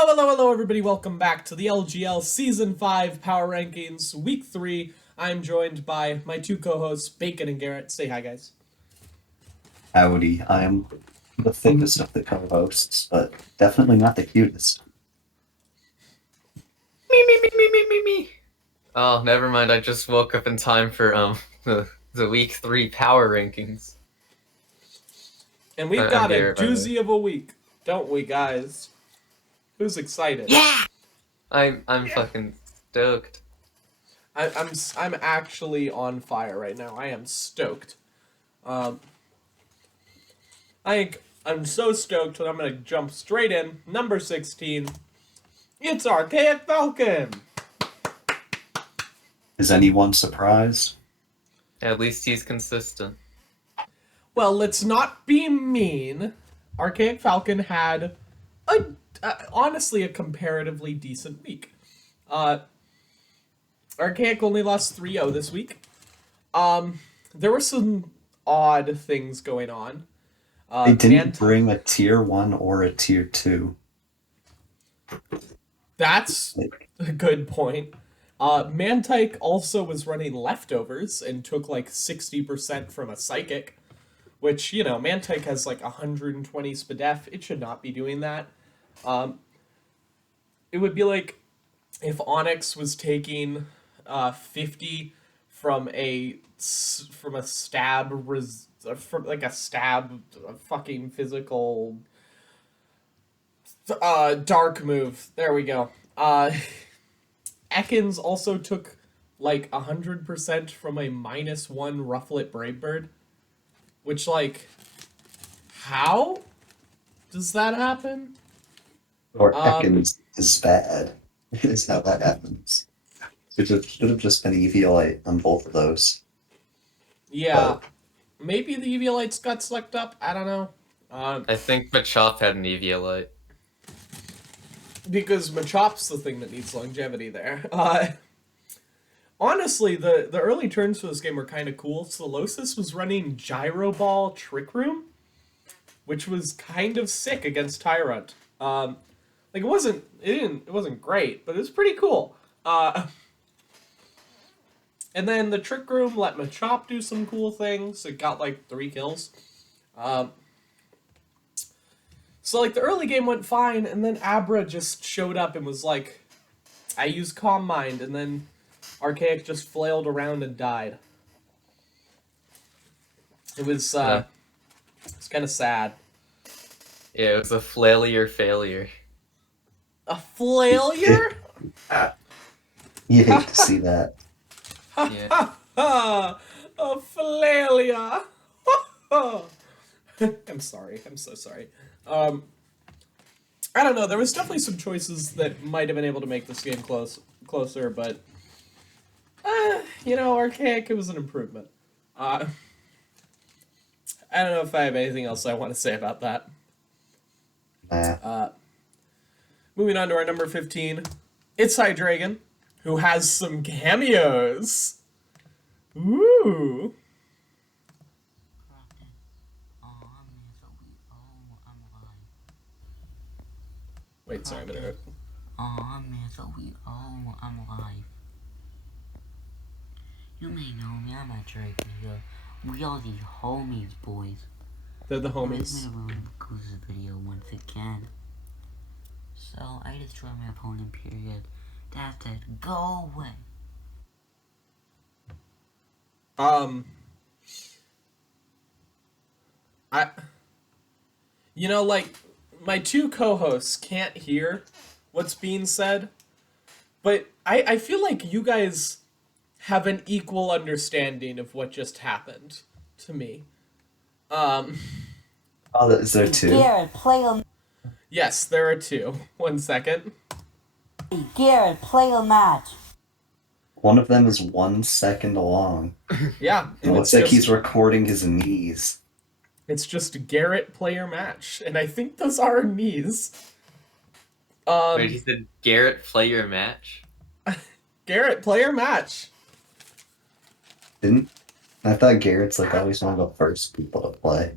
Hello, everybody. Welcome back to the LGL Season 5 Power Rankings, Week 3. I'm joined by my two co-hosts, Bacon and Garrett. Say hi, guys. Howdy, I am the thickest of the co-hosts, but definitely not the cutest. Me. Oh, never mind. I just woke up in time for the Week 3 Power Rankings. And we've got a doozy of a week, don't we, guys? Who's excited? Yeah! I'm fucking stoked. I'm actually on fire right now. I am stoked. I'm so stoked that I'm gonna jump straight in. Number 16. It's ArchaicFalcon. Is anyone surprised? At least he's consistent. Well, let's not be mean. ArchaicFalcon had honestly a comparatively decent week. Archaic only lost 3-0 this week. There were some odd things going on. They didn't bring a tier 1 or a tier 2. That's a good point. Mantike also was running leftovers and took like 60% from a psychic, which, you know, Mantike has like 120 SPDF. It should not be doing that. It would be like if Onyx was taking 50 from a stab, from like a stab, fucking physical dark move. There we go. Ekans also took like 100% from a -1 Rufflet Bravebird, which, like, how does that happen? Or Ekans is bad. Is how that happens. It should have just been Eviolite on both of those. Yeah. Maybe the Eviolites got sucked up. I don't know. I think Machop had an Eviolite. Because Machop's the thing that needs longevity there. Honestly, the early turns for this game were kind of cool. Solosis was running Gyro Ball Trick Room, which was kind of sick against Tyrant. Like it wasn't great, but it was pretty cool. And then the Trick Room let Machop do some cool things. It got like 3 kills. So, like, the early game went fine, and then Abra just showed up and was like, I use Calm Mind, and then Archaic just flailed around and died. It was kind of sad. Yeah, it was a failure. A flailure? You hate to see that. Yeah. A failure. I'm sorry. I'm so sorry. I don't know. There was definitely some choices that might have been able to make this game closer, but you know, Archaic, it was an improvement. I don't know if I have anything else I want to say about that. Moving on to our number 15, it's Hydreigon, who has some cameos. Woo! Wait, sorry, I'm gonna... Aw, man, so I'm alive. You may know me, I'm Hydreigon here. We are the homies, boys. They're the homies. I'm gonna ruin Gauzic video once again. So, I destroyed my opponent, period. That's it. Go away. You know, like, my two co-hosts can't hear what's being said, but I feel like you guys have an equal understanding of what just happened to me. Oh, is there 2? Garrett, play a... Yes, there are 2. 1 second. Garrett, play a match. One of them is 1 second long. Yeah. It looks like he's recording his knees. It's just Garrett player match, and I think those are knees. Wait, he said Garrett player match? Garrett player match. I thought Garrett's like always one of the first people to play.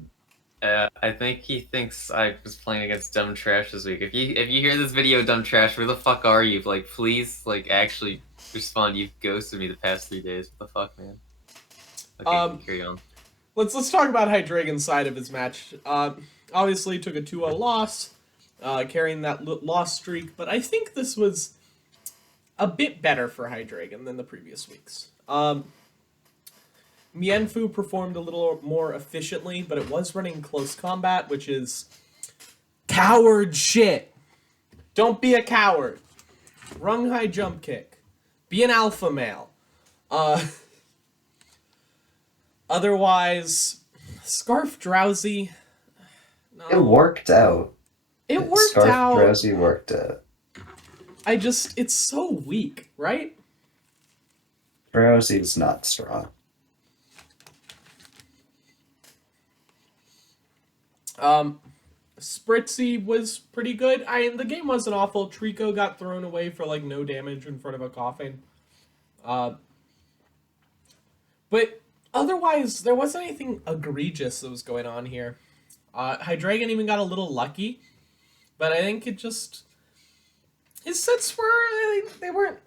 I think he thinks I was playing against Dumb Trash this week. If you hear this video, Dumb Trash, where the fuck are you? Like, please, like, actually respond. You've ghosted me the past 3 days. What the fuck, man? Okay, carry on. Let's talk about Hydreigon's side of his match. Obviously took a 2-0 loss, carrying that loss streak, but I think this was a bit better for Hydreigon than the previous weeks. Mienfu performed a little more efficiently, but it was running close combat, which is coward shit. Don't be a coward. Rung high jump kick. Be an alpha male. Otherwise, Scarf Drowsy. No. It worked out. It worked Scarf out. Drowsy worked out. It's so weak, right? Drowsy is not strong. Spritzy was pretty good. The game wasn't awful. Trico got thrown away for like no damage in front of a coffin. But otherwise, there wasn't anything egregious that was going on here. Hydreigon even got a little lucky, but I think it just his sets were they weren't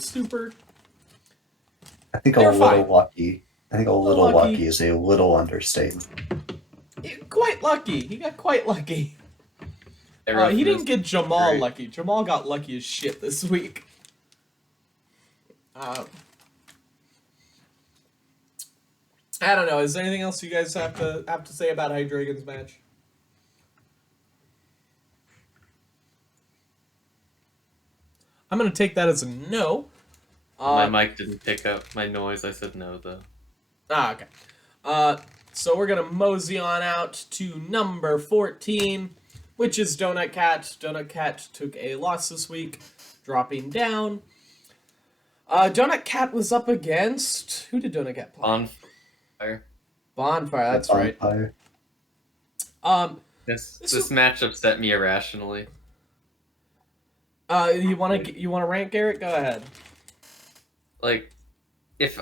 super. I think a They're little fine. lucky. I think a little lucky is a little understatement. Quite lucky. He got quite lucky. He didn't get Jamal lucky. Jamal got lucky as shit this week. I don't know. Is there anything else you guys have to say about Hydreigon's match? I'm gonna take that as a no. My mic didn't pick up my noise. I said no though. Okay. So we're gonna mosey on out to number 14, which is DonutCat. DonutCat took a loss this week, dropping down. DonutCat was up against who did DonutCat play? Bonfire. That's right. This match upset me irrationally. You wanna rank, Garrett? Go ahead. Like, if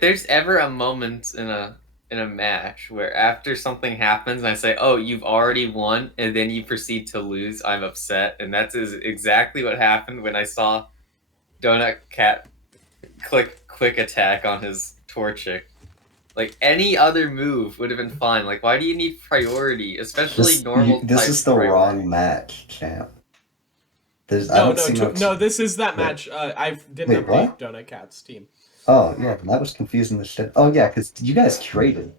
there's ever a moment in a match where after something happens and I say, "Oh, you've already won," and then you proceed to lose, I'm upset, and that's exactly what happened when I saw DonutCat click quick attack on his Torchic. Like, any other move would have been fine. Like, why do you need priority, especially normal? This is the priority. wrong match, champ. No, this is that match. I didn't update DonutCat's team. Oh, yeah, that was confusing the shit. Oh, yeah, because you guys traded.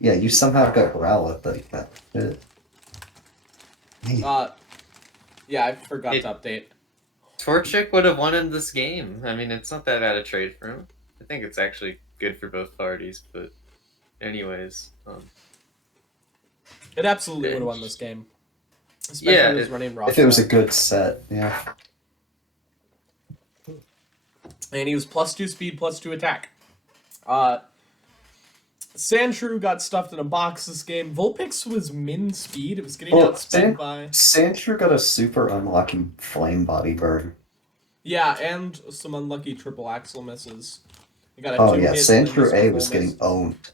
Yeah, you somehow got Growlithe like that. Yeah, I forgot to update. Torchic would have won in this game. I mean, it's not that bad a trade for him. I think it's actually good for both parties, but anyways. It absolutely would have won this game. Especially if it was running rock. If it was a good set, yeah. And he was +2 speed, +2 attack. Sandshrew got stuffed in a box this game. Vulpix was min speed. It was getting outsped by... Sandshrew got a super unlucky flame body burn. Yeah, and some unlucky triple axle misses. He got a Sandshrew A was getting owned.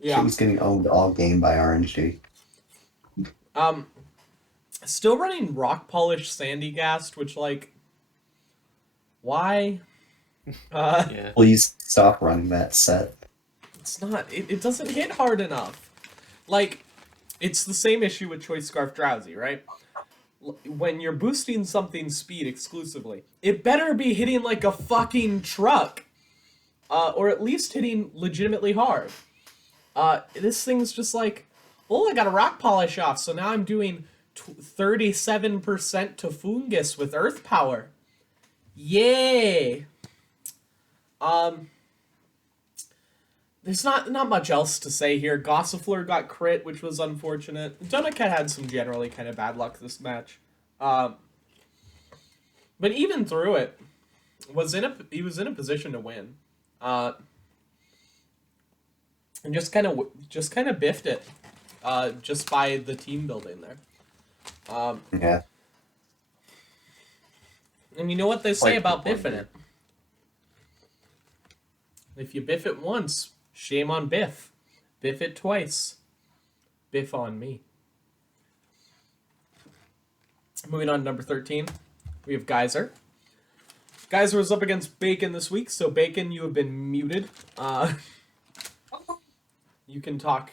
Yeah. He was getting owned all game by RNG. Still running Rock Polish Sandygast, which, like... Why? Please stop running that set. It's not. It doesn't hit hard enough. Like, it's the same issue with Choice Scarf Drowsy, right? When you're boosting something's speed exclusively, it better be hitting like a fucking truck. Or at least hitting legitimately hard. This thing's just like, oh, I got a Rock Polish off, so now I'm doing 37% to Fungus with Earth Power. Yay! There's not much else to say here. Gossifleur got crit, which was unfortunate. DonutCat had some generally kind of bad luck this match. But even through it, he was in a position to win. And just kind of biffed it. Just by the team building there. Yeah. And you know what they say about biffing it? If you biff it once, shame on Biff. Biff it twice. Biff on me. Moving on to number 13, we have Geyser. Geyser was up against Bacon this week, so Bacon, you have been muted. You can talk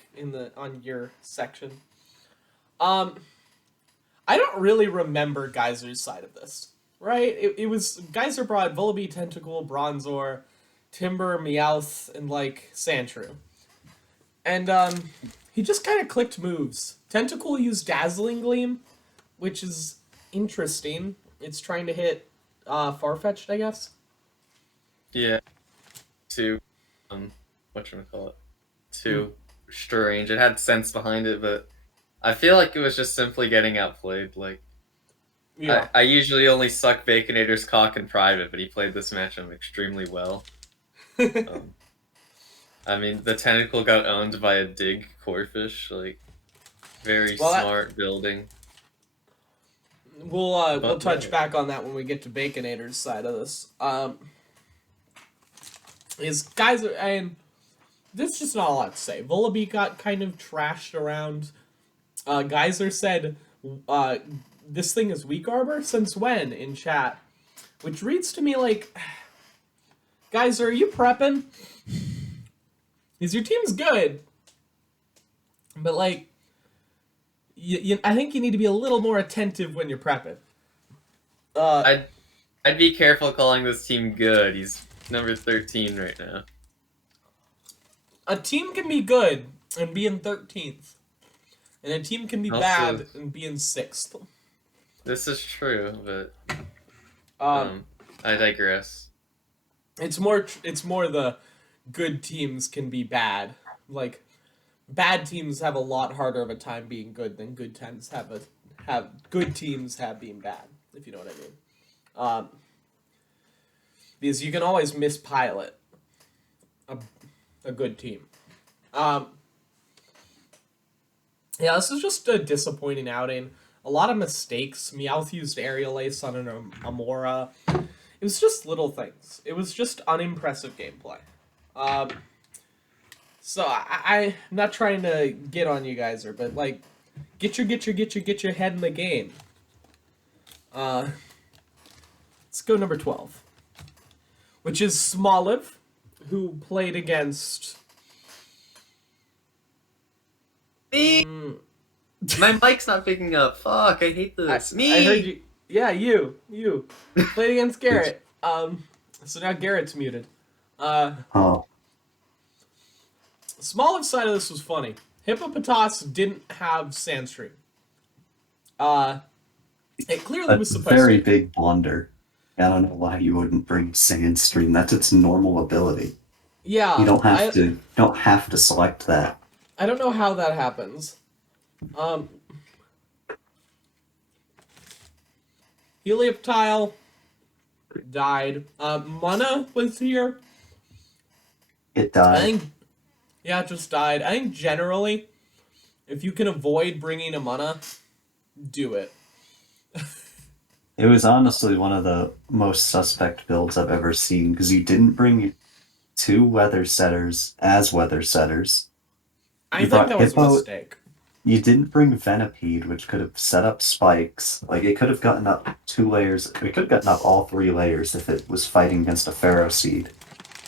on your section. I don't really remember Geyser's side of this, right? It was Geyser brought Vullaby, Tentacle, Bronzor, Timber, Meowth, and like Sandshrew. And he just kind of clicked moves. Tentacle used Dazzling Gleam, which is interesting. It's trying to hit Farfetch'd, I guess. Yeah. To whatchamacallit? To strange. It had sense behind it, but I feel like it was just simply getting outplayed. Like, Yeah. I usually only suck Baconator's cock in private, but he played this matchup extremely well. I mean, the Tentacle got owned by a Dig Corphish, like, very smart building. We'll touch back on that when we get to Baconator's side of this. Is Geyser, and there's just not a lot to say. Vullaby got kind of trashed around. Geyser said, this thing is weak arbor? Since when? In chat. Which reads to me like, Geyser, are you prepping? Because your team's good. But like, I think you need to be a little more attentive when you're prepping. I'd be careful calling this team good. He's number 13 right now. A team can be good and be in 13th. And a team can be bad and be in 6th. This is true, but I digress. It's more the good teams can be bad. Like, bad teams have a lot harder of a time being good than good teams have good teams have being bad, if you know what I mean. Because you can always mispilot a good team. Yeah, this is just a disappointing outing. A lot of mistakes. Meowth used Aerial Ace on an Amora. It was just little things. It was just unimpressive gameplay. So I'm not trying to get on you guys, but like, get your head in the game. Let's go number 12, which is Smoliv, who played against. My mic's not picking up. Fuck, I hate this. Me. I heard you. Yeah, you played against Garrett. So now Garrett's muted. Smoliv's side of this was funny. Hippopotas didn't have Sandstream. It clearly was supposed to. Very big blunder. I don't know why you wouldn't bring Sandstream. That's its normal ability. Yeah. You don't have to select that. I don't know how that happens. Helioptile died. Mana was here. It died. I think, yeah, it just died. I think generally, if you can avoid bringing a mana, do it. It was honestly one of the most suspect builds I've ever seen, because you didn't bring 2 weather setters as weather setters. I think that was a mistake. You didn't bring Venipede, which could have set up spikes. Like, it could have gotten up 2 layers. It could have gotten up all 3 layers if it was fighting against a Pharaoh Seed.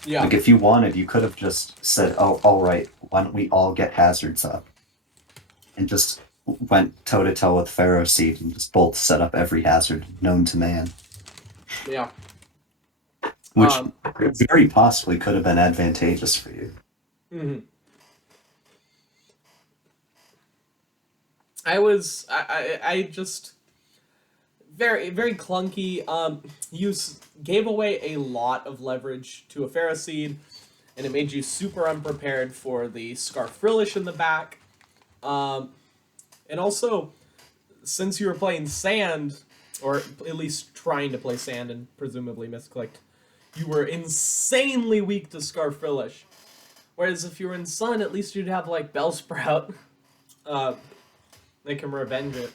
Yeah. Like, if you wanted, you could have just said, oh, alright, why don't we all get hazards up? And just went toe-to-toe with Pharaoh Seed and just both set up every hazard known to man. Yeah. Which very possibly could have been advantageous for you. Mm-hmm. I just very, very clunky. You gave away a lot of leverage to a Pharaoh Seed, and it made you super unprepared for the Scarf Frillish in the back. And also, since you were playing Sand, or at least trying to play Sand and presumably misclicked, you were insanely weak to Scarf Frillish. Whereas if you were in Sun, at least you'd have, like, Bellsprout. They can revenge it.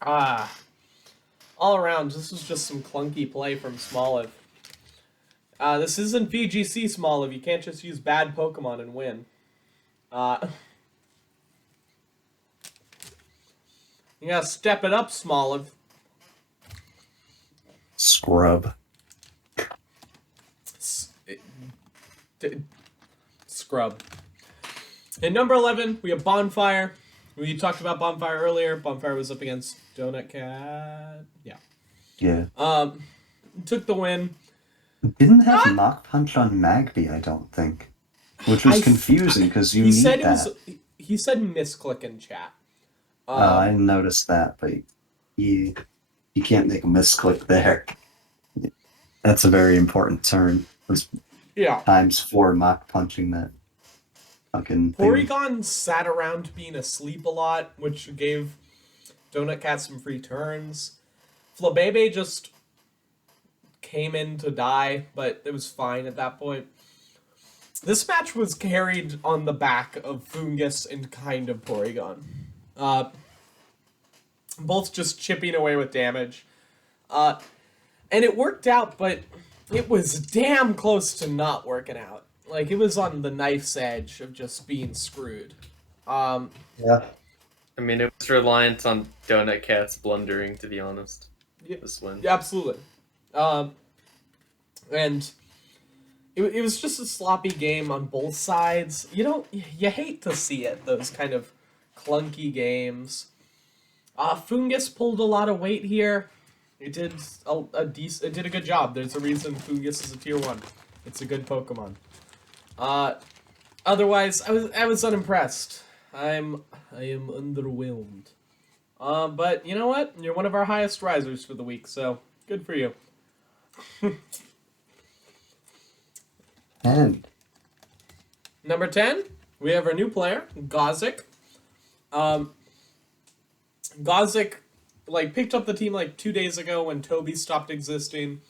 All around, this was just some clunky play from Smoliv. This isn't PGC, Smoliv. You can't just use bad Pokemon and win. You gotta step it up, Smoliv. Scrub. Scrub. In number 11, we have Bonfire. We talked about Bonfire earlier. Bonfire was up against DonutCat. Yeah. Yeah. Took the win. Didn't have Mach Punch on Magby, I don't think. Which was confusing, because you need that. He said misclick in chat. I noticed that, but you can't make a misclick there. That's a very important turn. Yeah. Times 4 Mach Punching that fucking thing. Porygon sat around being asleep a lot, which gave DonutCat some free turns. Flabebe just came in to die, but it was fine at that point. This match was carried on the back of Fungus and kind of Porygon. Both just chipping away with damage. And it worked out, but it was damn close to not working out. Like, it was on the knife's edge of just being screwed. Yeah. I mean, it was reliant on DonutCat's blundering, to be honest. Yeah, this win. Yeah, absolutely. And it was just a sloppy game on both sides. You hate to see it, those kind of clunky games. Fungus pulled a lot of weight here. It did it did a good job. There's a reason Fungus is a tier 1. It's a good Pokemon. Otherwise, I was unimpressed. I am underwhelmed. But you know what? You're one of our highest risers for the week, so good for you. And Number 10, we have our new player, Gauzic. Gauzic, picked up the team 2 days ago when Toby stopped existing.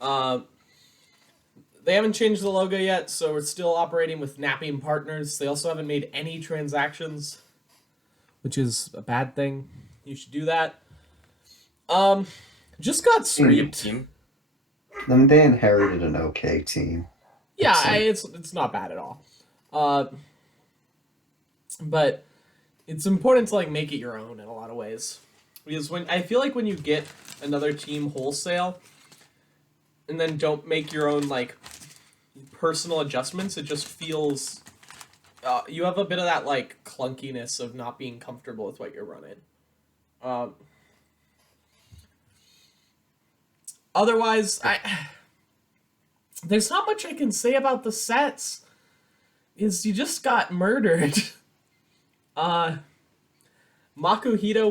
They haven't changed the logo yet, so we're still operating with napping partners. They also haven't made any transactions, which is a bad thing. You should do that. Just got swept. Then they inherited an okay team. Yeah, it's not bad at all. But it's important to make it your own in a lot of ways. Because I feel like when you get another team wholesale and then don't make your own personal adjustments, it just feels you have a bit of that clunkiness of not being comfortable with what you're running. Otherwise, there's not much I can say about the sets. Is you just got murdered. Makuhito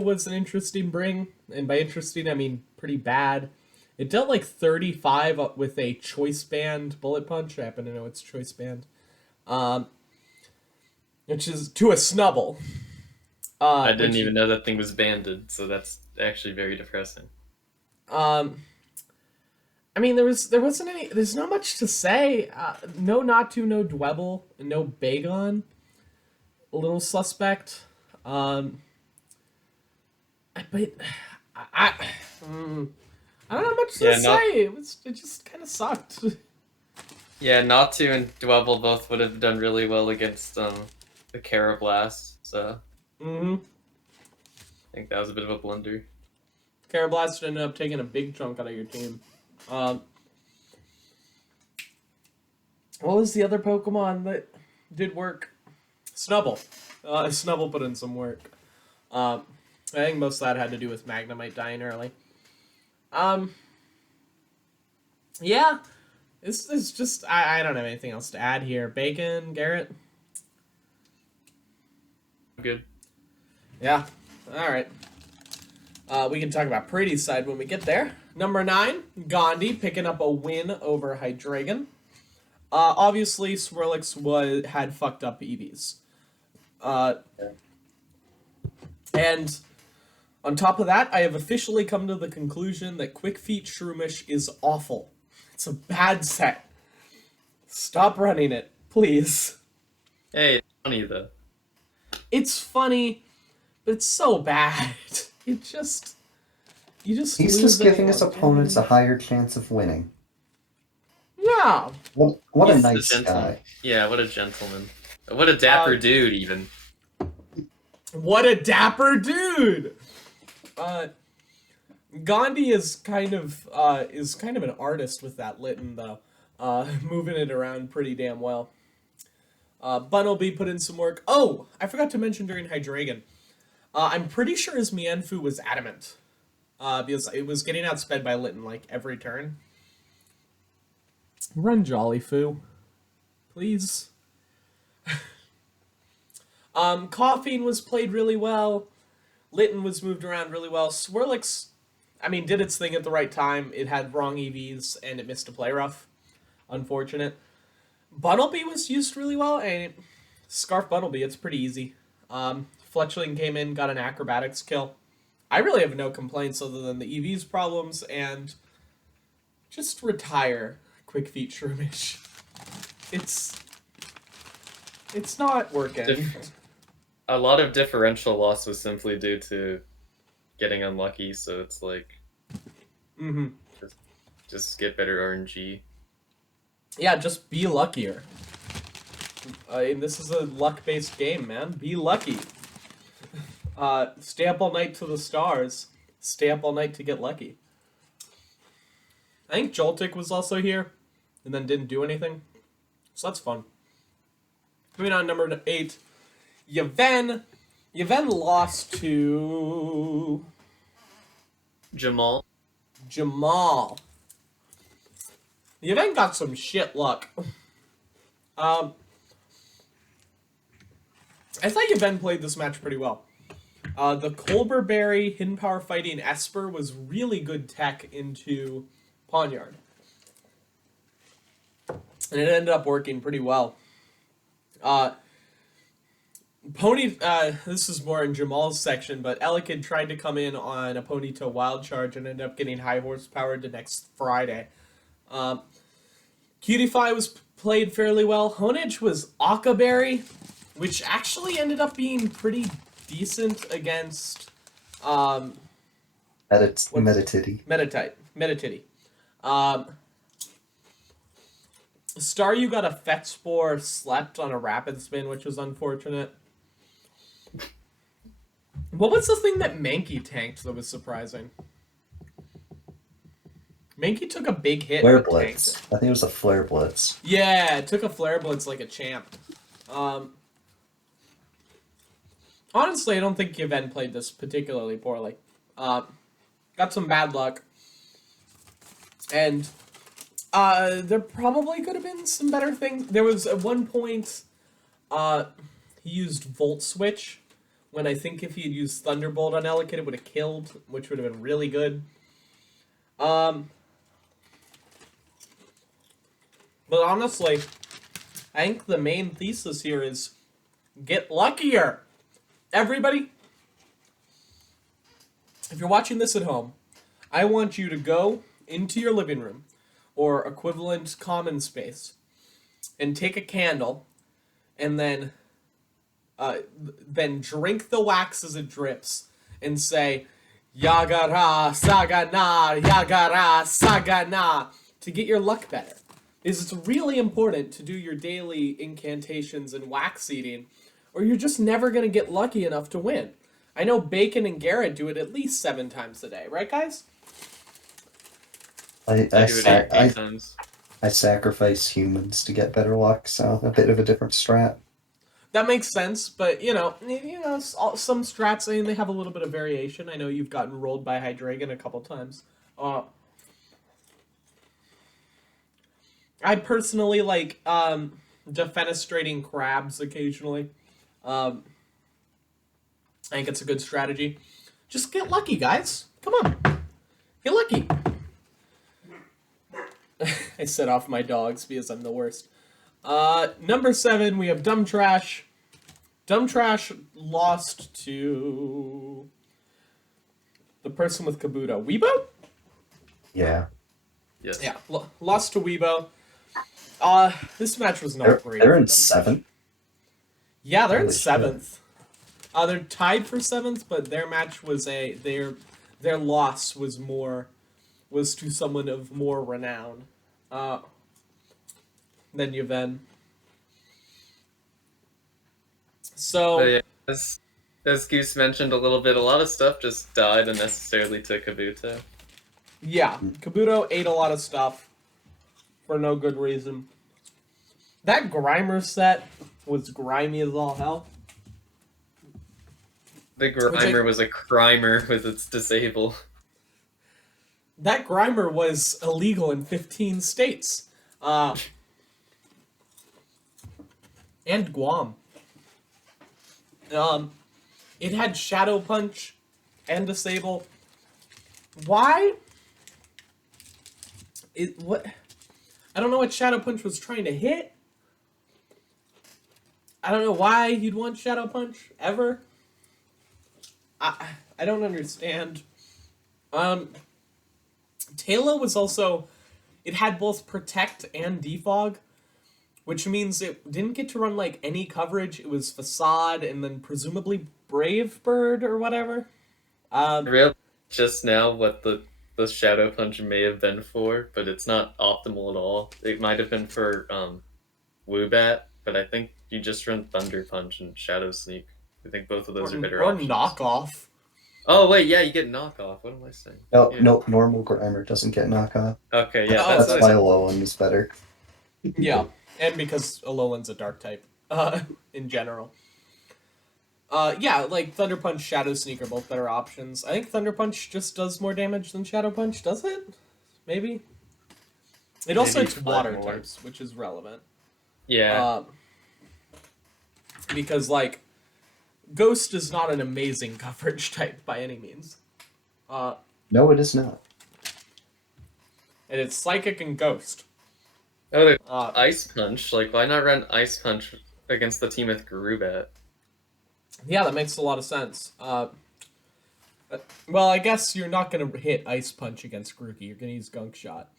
was an interesting bring, and by interesting I mean pretty bad. It dealt 35 with a choice band bullet punch. I happen to know it's choice band. Which is to a snubble. I didn't even know that thing was banded, so that's actually very depressing. I mean, there's not much to say. No Natu, no Dwebble, and no Bagon. A little suspect. But I don't have much to say. It just kind of sucked. Yeah, Natu and Dwebble both would have done really well against the Carablast, so I think that was a bit of a blunder. Carablast ended up taking a big chunk out of your team. What was the other Pokemon that did work? Snubble. Snubble put in some work. I think most of that had to do with Magnemite dying early. Yeah. This is just... I don't have anything else to add here. Bacon, Garrett? Good. Yeah. Alright. We can talk about Pretty's side when we get there. Number 9, Gandhi picking up a win over Hydreigon. Obviously, Swirlix had fucked up EVs. And on top of that, I have officially come to the conclusion that Quick Feet Shroomish is awful. It's a bad set. Stop running it, please. Hey, it's funny though. It's funny, but it's so bad. It just... He's just giving his opponents a higher chance of winning. Yeah. What a He's nice a gentleman. guy. Yeah, what a gentleman. What a dapper dude, even. What a dapper dude! Gandhi is kind of an artist with that Litten though, moving it around pretty damn well. Bunnelby put in some work. Oh, I forgot to mention during Hydreigon. I'm pretty sure his Mienfoo was adamant, because it was getting outsped by Litten like every turn. Run, Jolly Foo, please. Coughing was played really well. Litten was moved around really well. Swirlix, I mean, did its thing at the right time. It had wrong EVs, and it missed a play rough. Unfortunate. Bunnelby was used really well, and Scarf Bunnelby, it's pretty easy. Fletchling came in, got an acrobatics kill. I really have no complaints other than the EV's problems, and just retire Quick Feet Shroomish. It's not working. A lot of differential loss was simply due to getting unlucky, so it's like, just get better RNG. Yeah, just be luckier. This is a luck-based game, man. Be lucky. Stay up all night to the stars. Stay up all night to get lucky. I think Joltik was also here, and then didn't do anything. So that's fun. Moving on, number 8. Yevhen. Yevhen lost to... Jamal. Yevhen got some shit luck. I thought Yevhen played this match pretty well. The Colberberry Hidden Power Fighting Esper was really good tech into Pawnyard. And it ended up working pretty well. This is more in Jamal's section, but Elekid tried to come in on a Ponyta Wild Charge and ended up getting high horsepower to next Friday. Cutify was played fairly well. Honedge was Akaberry, which actually ended up being pretty decent against Meditity. Meditity. Staryu got a Fet Spore slept on a Rapid Spin, which was unfortunate. What was the thing that Mankey tanked that was surprising? Mankey took a big hit. Flare Blitz. I think it was a Flare Blitz. Yeah, it took a Flare Blitz like a champ. Honestly, I don't think Yevhen played this particularly poorly. Got some bad luck. And there probably could have been some better things. There was at one point, he used Volt Switch, when I think if he had used Thunderbolt on Elekid, it would have killed, which would have been really good. But honestly, I think the main thesis here is get luckier. Everybody, if you're watching this at home, I want you to go into your living room or equivalent common space and take a candle and then drink the wax as it drips and say Yagara Sagana Yagara Sagana to get your luck better. Because it's really important to do your daily incantations and wax eating, or you're just never going to get lucky enough to win. I know Bacon and Garrett do it at least 7 times a day, right guys? I do it 8 times. I sacrifice humans to get better luck, so a bit of a different strat. That makes sense, but you know, some strats, I mean, they have a little bit of variation. I know you've gotten rolled by Hydreigon a couple times. I personally like defenestrating crabs occasionally. I think it's a good strategy. Just get lucky, guys. Come on, get lucky. I set off my dogs because I'm the worst. Number 7, we have Dumb Trash. Dumb Trash lost to the person with Kabuto. Weebo? Yeah. Yes. Yeah, lost to Weebo. This match was not great. They're in 7th. Yeah, they're in Holy 7th. They're tied for 7th, but their match was their loss was to someone of more renown than Yevhen. So But yeah, as Goose mentioned a little bit, a lot of stuff just died unnecessarily to Kabuto. yeah, Kabuto ate a lot of stuff for no good reason. That Grimer set was grimy as all hell. The Grimer was a crimer with its disable. That Grimer was illegal in 15 states. And Guam. It had Shadow Punch and Disable. Why? What? I don't know what Shadow Punch was trying to hit. I don't know why you'd want Shadow Punch ever. I don't understand. Taylor was also, it had both Protect and Defog, which means it didn't get to run like any coverage. It was Facade and then presumably Brave Bird or whatever. I realized just now what the Shadow Punch may have been for, but it's not optimal at all. It might have been for Woobat, but I think you just run Thunder Punch and Shadow Sneak. I think both of those are better or options. Knockoff. Oh wait, yeah, you get knockoff. What am I saying? No, Yeah. no, normal Grimer doesn't get knockoff. Okay, yeah, Oh, That's that's why Alolan is better. Yeah, and because Alolan's a dark type, in general. Yeah, like Thunder Punch, Shadow Sneak are both better options. I think Thunder Punch just does more damage than Shadow Punch, does it? Maybe? It also Maybe hits five water more. types, which is relevant. yeah. Because, like, Ghost is not an amazing coverage type by any means. No, it is not. And it's Psychic and Ghost. Oh, there's Uh, Ice Punch. Like, why not run Ice Punch against the team with Garubat? yeah, that makes a lot of sense. Well, I guess you're not going to hit Ice Punch against Grookey. You're going to use Gunk Shot.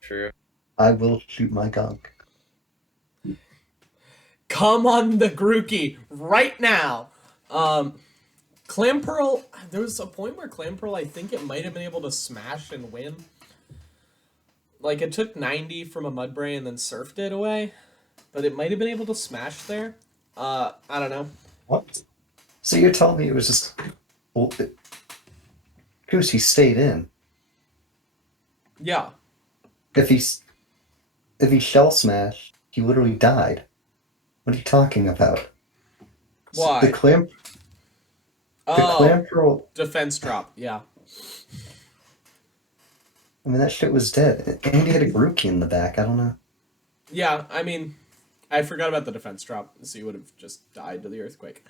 True. I will shoot my gunk. Come on the Grookey right now. Clamperl, there was a point where Clamperl, I think it might have been able to smash and win. Like, it took 90 from a Mudbray and then surfed it away. But it might have been able to smash there. I don't know. What? So you're telling me it was just... Well, Goose, he stayed in. Yeah. If he shell smashed, he literally died. What are you talking about? Why? The clamp... The Oh, Clamperl... defense drop. Yeah. I mean, that shit was dead. And he had a Grookey in the back. I don't know. Yeah, I mean, I forgot about the defense drop, so you would have just died to the earthquake.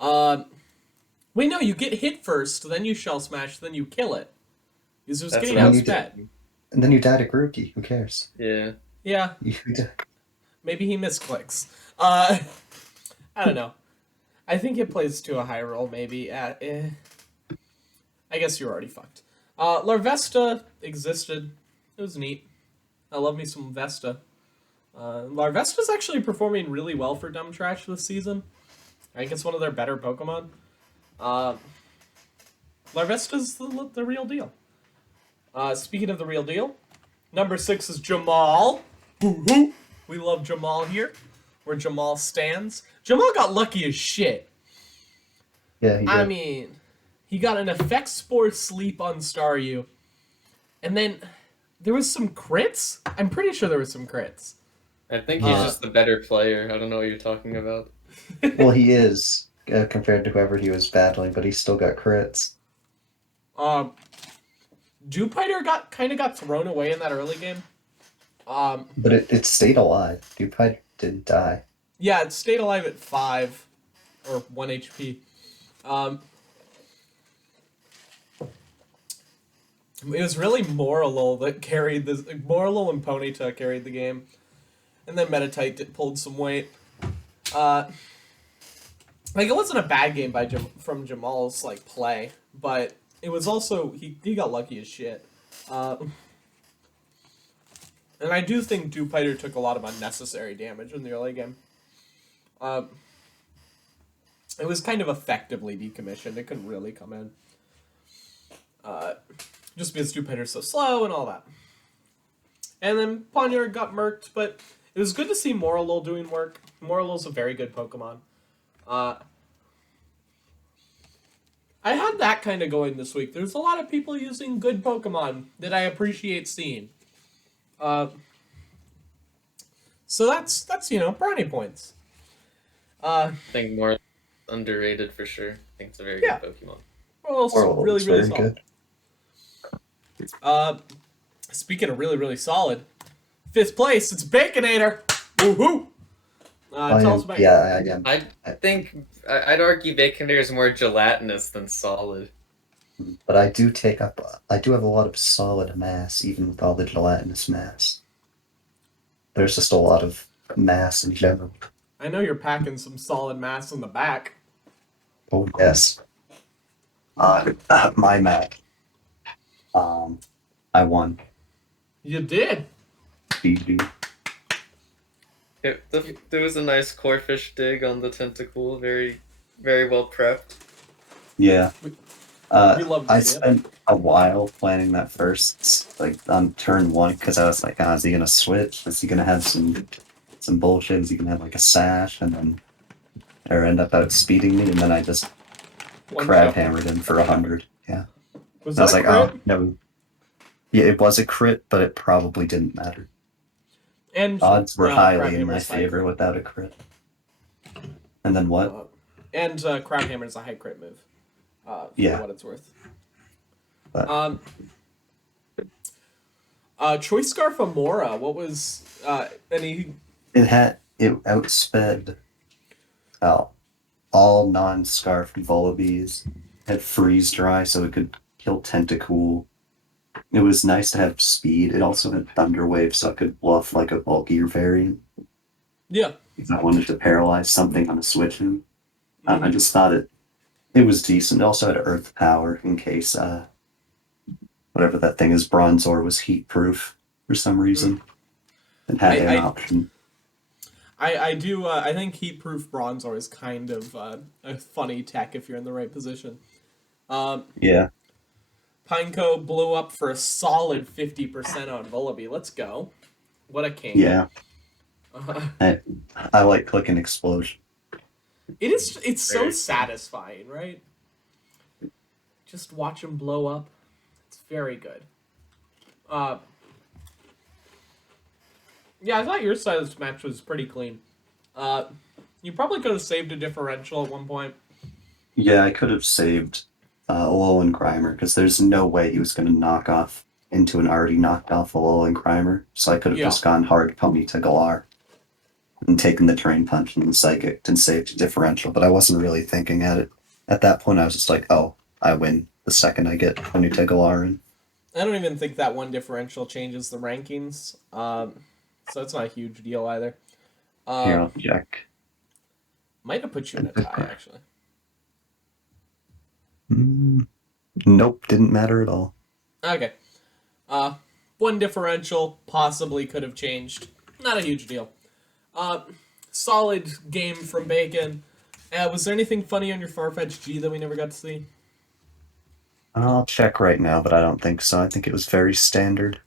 Wait, no, you get hit first, then you shell smash, then you kill it. Because it was That's getting what I outsped. And then you died a Grookey. Who cares? Yeah. Yeah, You died. maybe he misclicks. I don't know. I think it plays to a high roll, maybe. I guess you're already fucked. Larvesta existed. It was neat. I love me some Vesta. Larvesta's actually performing really well for Dumb Trash this season. I think it's one of their better Pokemon. Larvesta's the real deal. Speaking of the real deal, number 6 is Jamal. Woo-hoo. We love Jamal here, where Jamal stands. Jamal got lucky as shit. Yeah, he did. I mean, he got an Effect Spore Sleep on Staryu, and then there was some crits? I'm pretty sure there was some crits. I think he's just the better player. I don't know what you're talking about. Well, he is, compared to whoever he was battling, but he still got crits. Dewpider got thrown away in that early game. But it stayed alive. Dewpider didn't die. Yeah, it stayed alive at 5 or 1 HP. It was really Morlul that carried this. Morlul and Ponyta carried the game, and then Metatite pulled some weight. Like, it wasn't a bad game from Jamal's like play, but it was also he got lucky as shit. And I do think Dewpider took a lot of unnecessary damage in the early game. It was kind of effectively decommissioned. It couldn't really come in. Just because Dewpider's so slow and all that. And then Ponyard got murked, but it was good to see Morlul doing work. Morlul's a very good Pokemon. I had that kind of going this week. There's a lot of people using good Pokemon that I appreciate seeing. So that's brownie points. I think more underrated for sure. I think it's a very Yeah. good Pokemon. Well, Orlo's really very solid. good. Speaking of really solid, 5th place, it's Baconator. Woohoo! Tell us about I think I'd argue Baconator is more gelatinous than solid. But I do have a lot of solid mass, even with all the gelatinous mass. There's just a lot of mass in general. I know you're packing some solid mass in the back. Oh, yes. My Mac. I won. You did. GG. There was a nice Corefish dig on the Tentacool. Very, very well prepped. Yeah. We love to I see it. spent a while planning that first, like on turn 1, because I was like, is he gonna switch? Is he gonna have some bullshit? Is he gonna have like a sash and then or end up outspeeding me? And then I just crab hammered him for 100. Yeah. Was I was that like, a crit? oh no. Yeah, it was a crit, but it probably didn't matter. And Odds were Crab highly in my Hammer's high favor crit. without a crit. And then what? And Crab Hammer is a high crit move. For Yeah. what it's worth. But, Choice Scarf Amora. What was any? it outsped all non-scarf Volabees. Had freeze dry, so it could kill Tentacool. It was nice to have speed. It also had Thunder Wave, so it could bluff like a bulkier variant. Yeah. If I wanted to paralyze something on a switch in. I just thought it was decent. It also had Earth Power in case whatever that thing is, Bronzor, was heat proof for some reason. It had an option. I do. I think Heat Proof Bronzor is kind of a funny tech if you're in the right position. Yeah. Pineco blew up for a solid 50% on Vullaby. Let's go. What a king. Yeah. I like clicking Explosion. It's so satisfying, right? Just watch him blow up. It's very good. Yeah, I thought your side of this match was pretty clean. You probably could have saved a differential at one point. Yeah, I could have saved Alolan Grimer, because there's no way he was going to knock off into an already knocked off Alolan Grimer, so I could have just gone hard Pony to Galar and taken the Drain Punch and the Psychic and saved a differential, but I wasn't really thinking at it. At that point, I was just like, oh, I win the second I get Pony to Galar in. I don't even think that one differential changes the rankings, so it's not a huge deal either. Here, I'll check. Might have put you in a tie, actually. Nope, didn't matter at all. Okay. One differential possibly could have changed. Not a huge deal. Solid game from Bacon. Was there anything funny on your Farfetch'd G that we never got to see? I'll check right now, but I don't think so. I think it was very standard.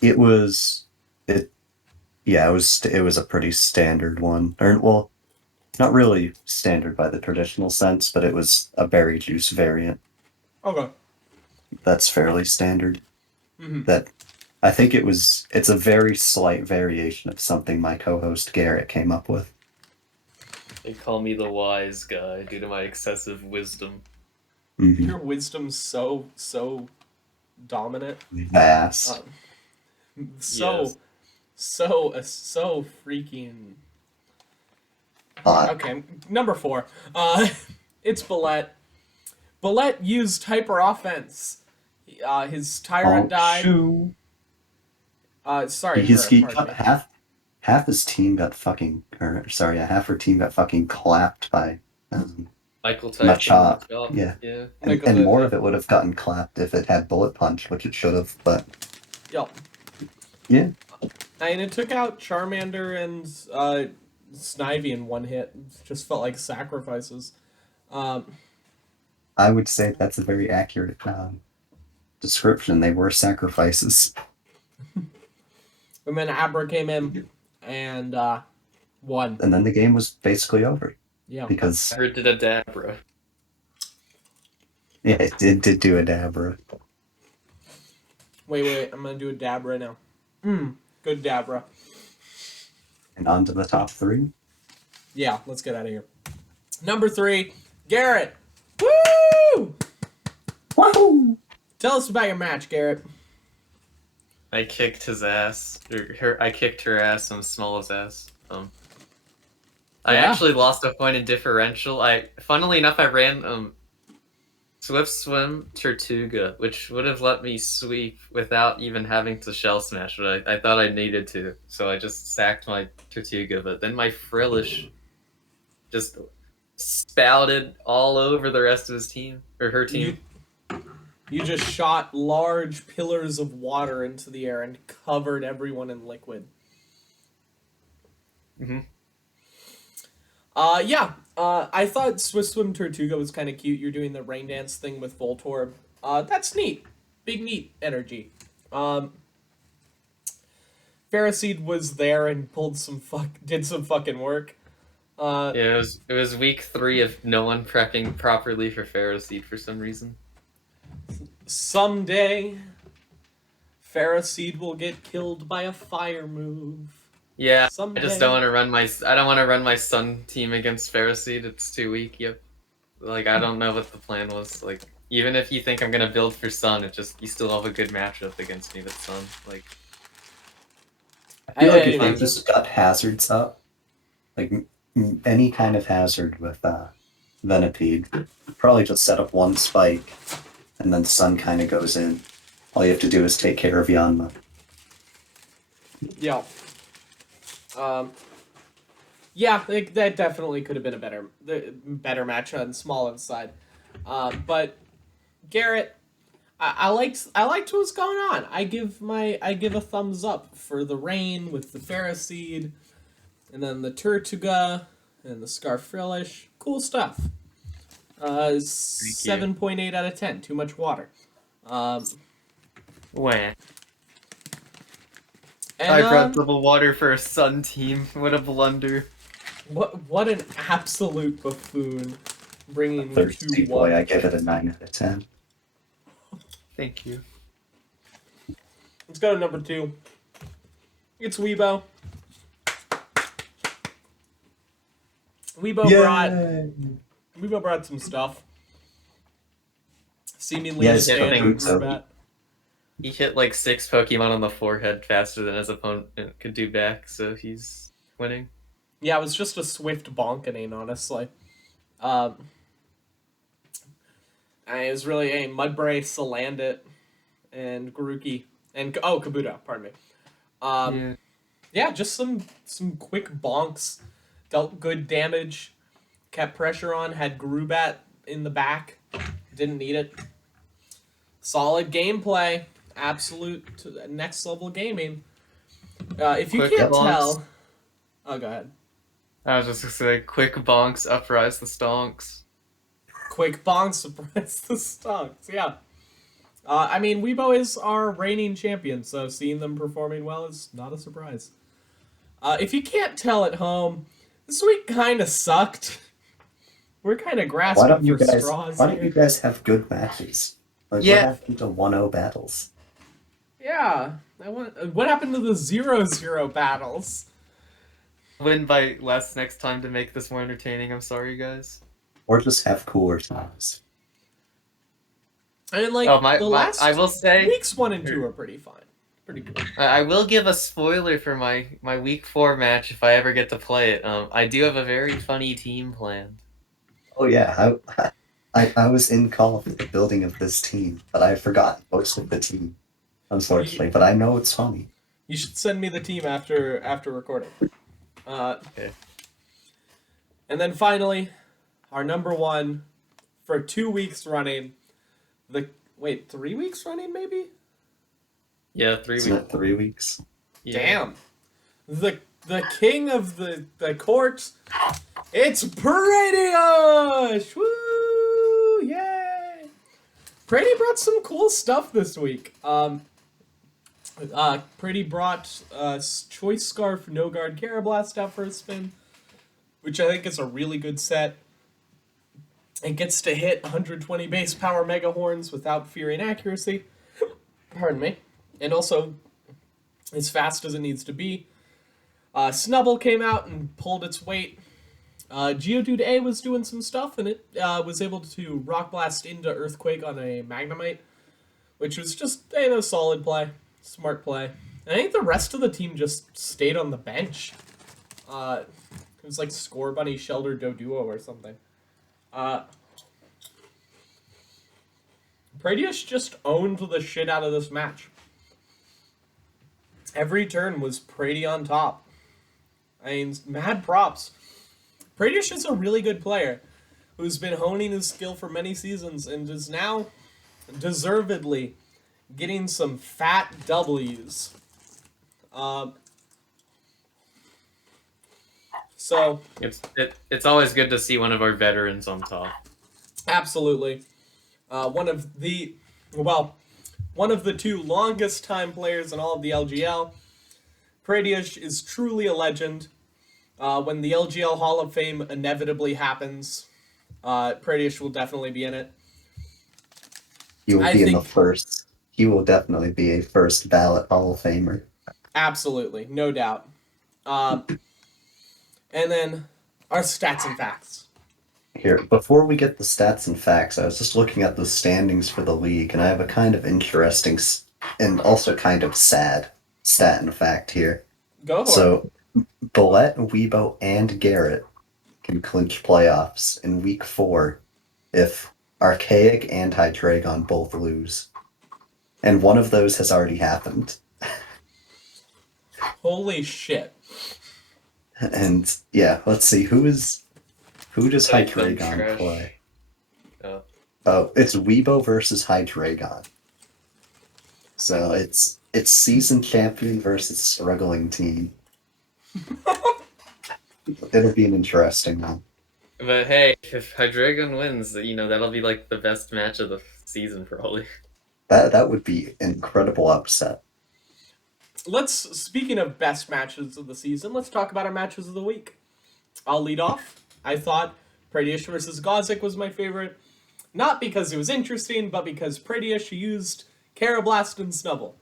It was a pretty standard one. Or, well, not really standard by the traditional sense, but it was a berry juice variant. Okay. That's fairly standard. Mm-hmm. That I think it's a very slight variation of something my co-host Garrett came up with. They call me the wise guy due to my excessive wisdom. Mm-hmm. Your wisdom's so dominant. Vast. So freaking. Okay, number 4. It's Billette. Billette used Hyper Offense. His Tyrant died. Sorry. Half his team got fucking, half her team got fucking clapped by Michael Tyson. Machop. Yeah. And more of it would have gotten clapped if it had Bullet Punch, which it should have, but... Yep. Yeah. And it took out Charmander and Snivy in one hit. It just felt like sacrifices. I would say that's a very accurate description. They were sacrifices. And then Abra came in and One. And then the game was basically over. Yeah. Because I heard did a Dabra. yeah, it did do a Dabra. Wait. I'm gonna do a Dabra now. Good Dabra. And on to the top 3. Yeah, let's get out of here. Number 3, Garrett. Woo! Wahoo! Tell us about your match, Garrett. I kicked his ass. I kicked her ass and Small's ass. I actually lost a point in differential. Funnily enough, I ran Swift Swim Tortuga, which would have let me sweep without even having to shell smash, but I thought I needed to, so I just sacked my Tortuga. But then my Frillish just spouted all over the rest of his team or her team. You just shot large pillars of water into the air and covered everyone in liquid. I thought Swift Swim Tortuga was kind of cute. You're doing the rain dance thing with Voltorb. That's neat. Big neat energy. Ferroseed was there and did some fucking work. Yeah, it was week 3 of no one prepping properly for Ferroseed for some reason. Someday, Ferroseed will get killed by a fire move. Yeah, Someday. I just don't want to run I don't want to run my Sun team against Ferroseed. It's too weak. Yep. Like, I don't know what the plan was. Like, even if you think I'm gonna build for Sun, you still have a good matchup against me with Sun. Like, I feel like if they just got hazards up, like any kind of hazard with Venipede, probably just set up one spike, and then Sun kind of goes in. All you have to do is take care of Yanma. Yeah. That definitely could have been a better match on Smoliv's side. But Garrett, I liked what was going on. I give a thumbs up for the rain with the Ferroseed, and then the Tortuga and the Scarfrillish. Cool stuff. 7.8 out of 10. Too much water. wah. And, I brought double water for a Sun team. What a blunder. What an absolute buffoon. Bringing me Thirsty 2-1. boy, I give it a 9 out of 10. Thank you. Let's go to number 2. It's Weebo. Weebo brought some stuff. Seemingly Yes, standard so. combat. He hit like 6 Pokemon on the forehead faster than his opponent could do back, so he's winning. Yeah, it was just a swift bonkening, honestly. It was really a Mudbray, Salandit, and Grookey, and Kabuto, pardon me. Yeah, just some quick bonks, dealt good damage, kept pressure on, had Grubat in the back, didn't need it. Solid gameplay, absolute next level gaming. If you Quick can't bonks. tell, oh, go ahead. I was just gonna say, quick bonks, uprise the stonks. Quick bonks, surprise the stonks, yeah. I mean, Weebo is our reigning champion, so seeing them performing well is not a surprise. If you can't tell at home, this week kind of sucked. We're kind of grasping for straws Why don't here. you guys have good matches? Like, Yeah. what happened to 1-0 battles? Yeah, what happened to the 0-0 battles? Win by less next time to make this more entertaining. I'm sorry, guys. Or just have cooler times. I mean, like, the last I will say, weeks 1 and 2 are pretty fine. Pretty good. I will give a spoiler for my week 4 match if I ever get to play it. I do have a very funny team planned. Oh yeah, I was in call of the building of this team, but I forgot most of the team, unfortunately. But I know it's funny. You should send me the team after recording. Okay. And then finally, our number 1 for 2 weeks running. 3 weeks running, maybe? Yeah, 3 Isn't weeks. it 3 weeks? Yeah. Damn. The king of the court, it's Pratyush! Woo! Yay! Prady brought some cool stuff this week. Pretty brought Choice Scarf No Guard Carablast out for a spin, which I think is a really good set. It gets to hit 120 base power Mega Horns without fearing accuracy. Pardon me. And also, as fast as it needs to be. Snubble came out and pulled its weight. Geodude A was doing some stuff, and it was able to Rock Blast into Earthquake on a Magnemite, which was just a solid play. Smart play. And I think the rest of the team just stayed on the bench. It was like Score Bunny, Shelter, Doduo, or something. Pratyush just owned the shit out of this match. Every turn was Prady on top. I mean, mad props. Pratyush is a really good player who's been honing his skill for many seasons and is now deservedly getting some fat W's. So it's always good to see one of our veterans on top. Absolutely. One of the two longest time players in all of the LGL. Pratyush is truly a legend. When the LGL Hall of Fame inevitably happens, Pratyush will definitely be in it. He will definitely be a first ballot Hall of Famer. Absolutely, no doubt. And then our stats and facts. Here, before we get the stats and facts, I was just looking at the standings for the league, and I have a kind of interesting and also kind of sad stat and fact here. Go for it. Billette, Weebo, and Garrett can clinch playoffs in Week 4 if Archaic and Hydreigon both lose. And one of those has already happened. Holy shit. And yeah, let's see, who does Hydreigon play? Oh, it's Weebo versus Hydreigon. So it's season champion versus struggling team. It'll be an interesting one. But hey, if Hydreigon wins, that'll be like the best match of the season probably. That would be an incredible upset. Speaking of best matches of the season, let's talk about our matches of the week. I'll lead off. I thought Pratyush versus Gauzic was my favorite. Not because it was interesting, but because Pratyush used Carablast and Snubble.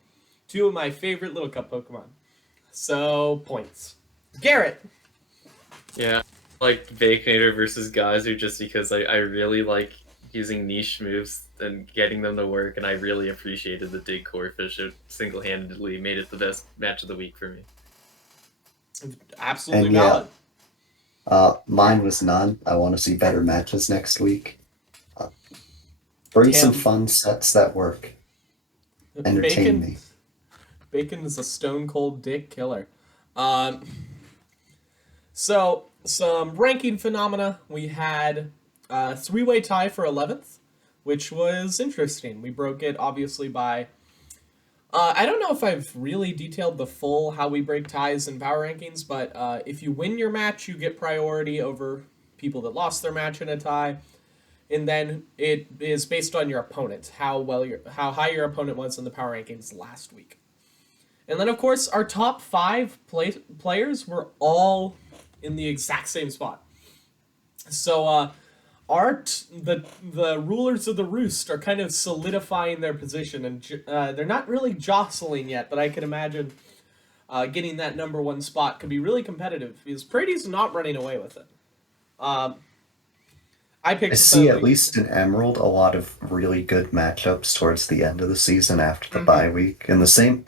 Two of my favorite Little Cup Pokemon. So, points. Garrett! Yeah, like Baconater versus Geyser just because I really like using niche moves and getting them to work, and I really appreciated the Dig Core Fish. It single-handedly made it the best match of the week for me. Absolutely valid. Mine was none. I want to see better matches next week. Bring some fun sets that work. Entertain me. Bacon is a stone-cold dick killer. So, some ranking phenomena. We had a three-way tie for 11th, which was interesting. We broke it, obviously, by... I don't know if I've really detailed the full how we break ties in power rankings, but if you win your match, you get priority over people that lost their match in a tie. And then it is based on your opponent, how high your opponent was in the power rankings last week. And then, of course, our top 5 players were all in the exact same spot. So, the rulers of the roost are kind of solidifying their position, and they're not really jostling yet, but I can imagine getting that number 1 spot could be really competitive, because Praty's not running away with it. I see, at least in Emerald, a lot of really good matchups towards the end of the season after the bye week. And the same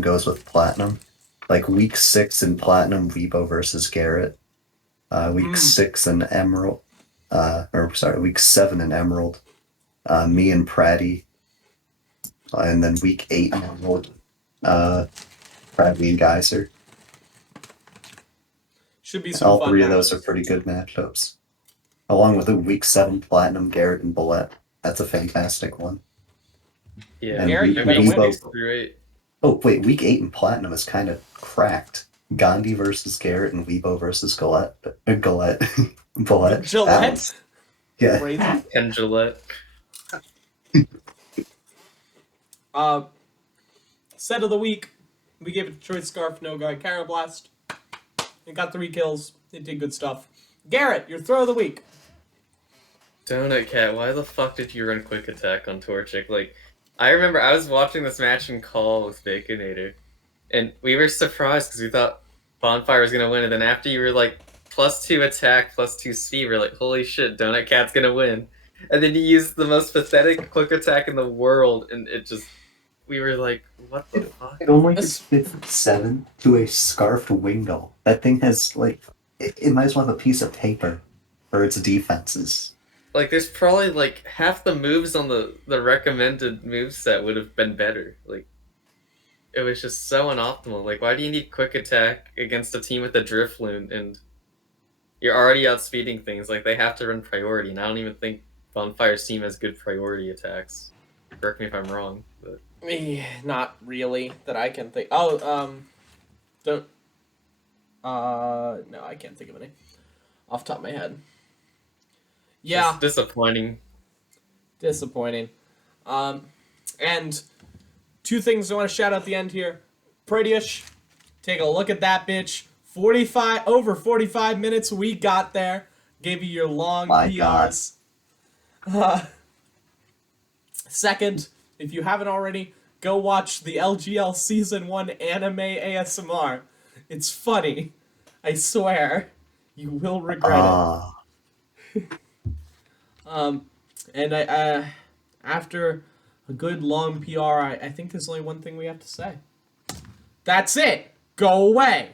goes with Platinum. Like Week 6 in Platinum, Weebo versus Garrett. Week 6 in Emerald. Week 7 in Emerald. Me and Pratty. And then Week 8 in Emerald. Pratty and Geiser. Should be some all fun 3 matches. Of those are pretty good matchups. Along with a Week 7 Platinum, Garrett and Billette. That's a fantastic one. Yeah, and Garrett, you better win. Oh, wait, Week 8 in Platinum is kind of cracked. Gandhi versus Garrett and Weebo versus Gillette. Gillette. Yeah. Crazy. And Gillette. Set of the week. We gave it to Choice Scarf, No Guard, Carablast. It got 3 kills. It did good stuff. Garrett, your throw of the week. DonutCat, why the fuck did you run quick attack on Torchic? Like, I remember I was watching this match in call with Baconater, and we were surprised because we thought Bonfire was gonna win, and then after you were like +2 attack, +2 speed, we're like, holy shit, DonutCat's gonna win. And then you used the most pathetic quick attack in the world, and it just, we were like, what the fuck? It only gets 57 to a scarfed Wingull. That thing has, like, it might as well have a piece of paper for its defenses. Like, there's probably, like, half the moves on the recommended moveset would have been better. Like, it was just so unoptimal. Like, why do you need quick attack against a team with a Drifloon, and you're already outspeeding things? Like, they have to run priority, and I don't even think Bonfire's team has good priority attacks. Correct me if I'm wrong, but... Not really, that I can think. Oh, don't... no, I can't think of any. Off the top of my head. Yeah. It's disappointing. Disappointing. And 2 things I want to shout out at the end here. Pratyush, take a look at that bitch. Over 45 minutes we got there. Gave you your long PRs. Second, if you haven't already, go watch the LGL Season 1 anime ASMR. It's funny. I swear. You will regret it. And after a good long PR, I think there's only one thing we have to say. That's it! Go away!